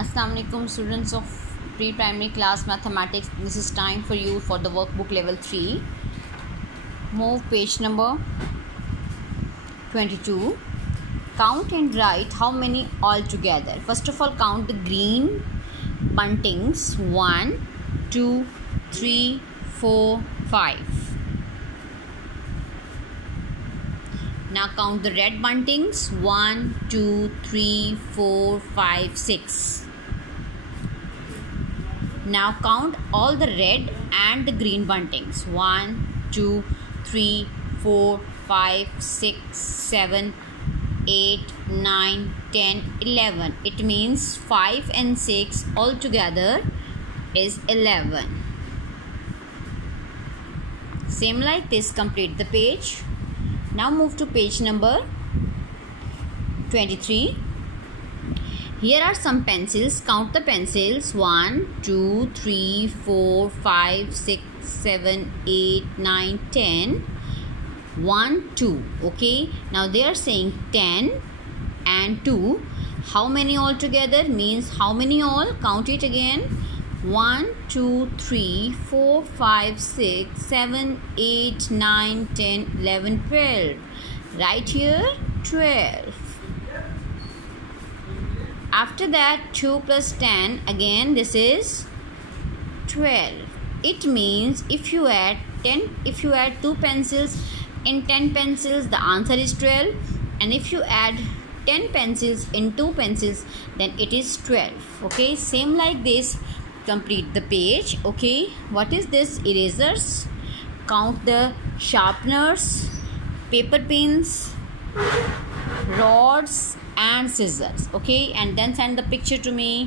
Assalamu alaikum students of pre-primary class mathematics. This is time for you for the workbook level 3. Move page number 22. Count and write how many altogether. First of all, count the green buntings. 1, 2, 3, 4, 5. Now count the red buntings. 1, 2, 3, 4, 5, 6. Now count all the red and the green buntings. 1, 2, 3, 4, 5, 6, 7, 8, 9, 10, 11. It means 5 and 6 altogether is 11. Same like this, complete the page. Now move to page number 23. Here are some pencils. Count the pencils. 1, 2, 3, 4, 5, 6, 7, 8, 9, 10. 1, 2. Okay. Now they are saying 10 and 2. How many all together? Means how many all? Count it again. 1, 2, 3, 4, 5, 6, 7, 8, 9, 10, 11, 12. Right here 12. After that 2 plus 10, again this is 12. It means if you add 2 pencils in 10 pencils, the answer is 12. And if you add 10 pencils in 2 pencils, then it is 12. Okay, same like this, complete the page. Okay, what is this? Erasers. Count the sharpeners, paper pins, rods and scissors. Okay, and then send the picture to me.